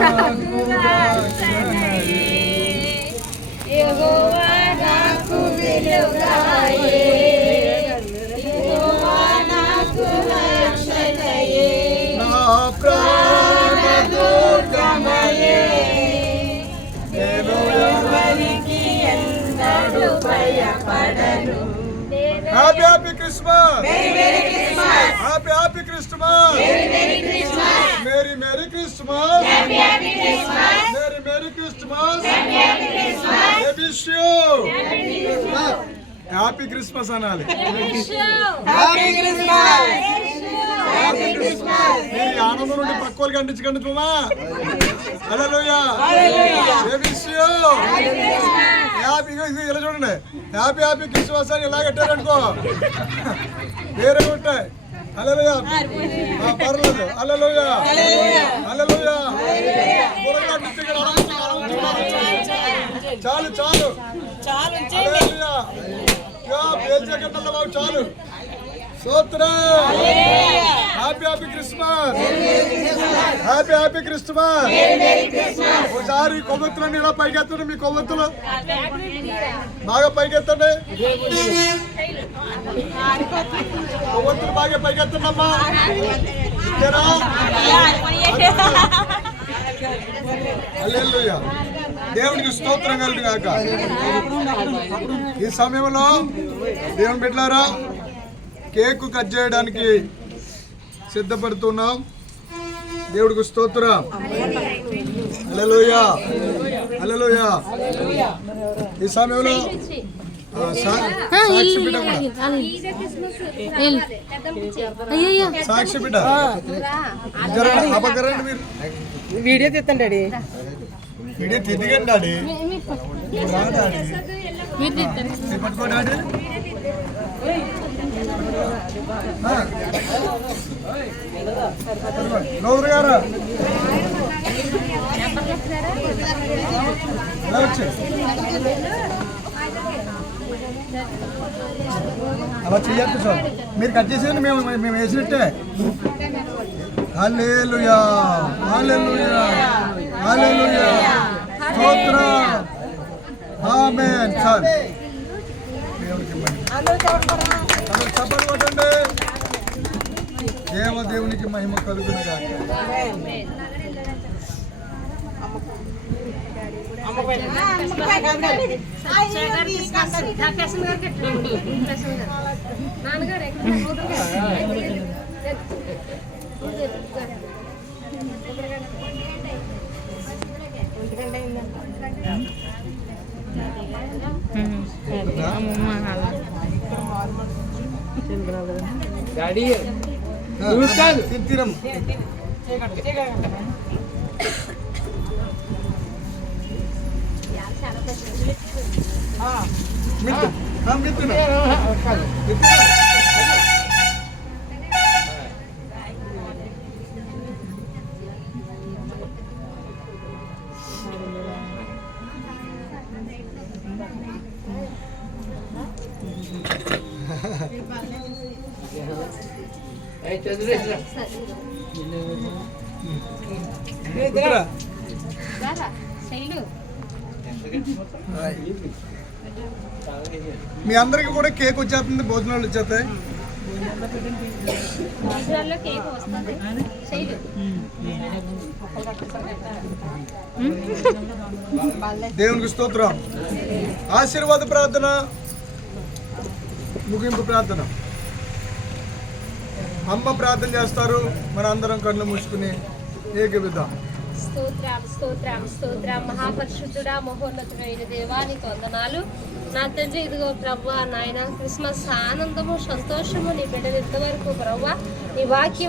నాకు రక్షణయే, యెహోవా నాకు వెలుగాయే, యెహోవా నాకు రక్షణయే, నా ప్రాణ దుర్గమయే, నేను ఎవరికి ఎన్నడూ భయపడను. Happy happy Christmas, merry Christmas, happy happy Christmas, merry Christmas, merry merry Christmas, happy happy Christmas, merry merry Christmas, happy happy Christmas, wish you happy Christmas అనాలి. Happy Christmas, happy Christmas. మీరు ఈ ఆనందం నుండి పక్కోలు కండించకండి చూమా. Hallelujah, wish you happy. ఇలా చూడండి, హ్యాపీ హ్యాపీ క్రిస్మస్ అని ఇలా కట్టారనుకో వేరే ఉంటాయి. హల్లెలూయా, పర్లేదు. హల్లెలూయా, హల్లెలూయా. చాలు చాలు హల్లెలూయా. పేల్చకండి బాబు, చాలు. స్తోత్రం. Happy happy Christmas, happy happy Christmas. ఒకసారి కొవ్వొత్తులన్నీ ఇలా పైకెత్తండి. మీ కొవ్వొత్తులు బాగా పైకెత్తండి. కొవ్వొత్తులు బాగా పైకెత్తండి అమ్మా. హల్లెలూయా, దేవునికి స్తోత్రం కలుగు గాక. ఈ సమయంలో దేవుని బిడ్డలారా, కేకు కట్ చేయడానికి సిద్ధపడుతున్నాం. దేవుడికి స్తోత్రం. హల్లెలూయా, హల్లెలూయా. ఈ సమయంలో సాక్షి బిడ్డ కూడా, సాక్షి బిడ్డ అపకరండి. మీరు వీడియో తీస్తాను డాడీ, వీడియో తిరిగండి డాడీ. పట్టుకో డాడీ. నౌరు గారు అలా చెయ్యొద్దు సార్. మీరు కట్ చేసేయండి, మేము వేసినట్టే. హల్లెలూయా, హల్లెలూయా, హల్లెలూయా. స్తోత్రం. ఆమేన్. సార్ చప్పట్లు కొట్టండి. దేవునికి మహిమ కలుగును గాక. డాడీ తిరం మీ అందరికి కూడా కేక్ వచ్చేస్తుంది, భోజనాలు వచ్చేస్తాయి. దేవునికి స్తోత్రం. ఆశీర్వాద ప్రార్థన, ముగింపు ప్రార్థన. అమ్మ ప్రార్థన చేస్తారు, మన అందరం కళ్ళు మూసుకుని ఏకీభవిద్దాం. స్తోత్రం స్తోత్రం స్తోత్రం. మహాపరిశుద్ధుడా, మహోన్నతుడైన దేవానికి వందనాలు. నా తండ్రి, ఇదిగో ప్రభువా నాయన, క్రిస్మస్ ఆనందము సంతోషము నీ బిడ్డలు ఇంతవరకు ప్రభువా నీ వాక్యం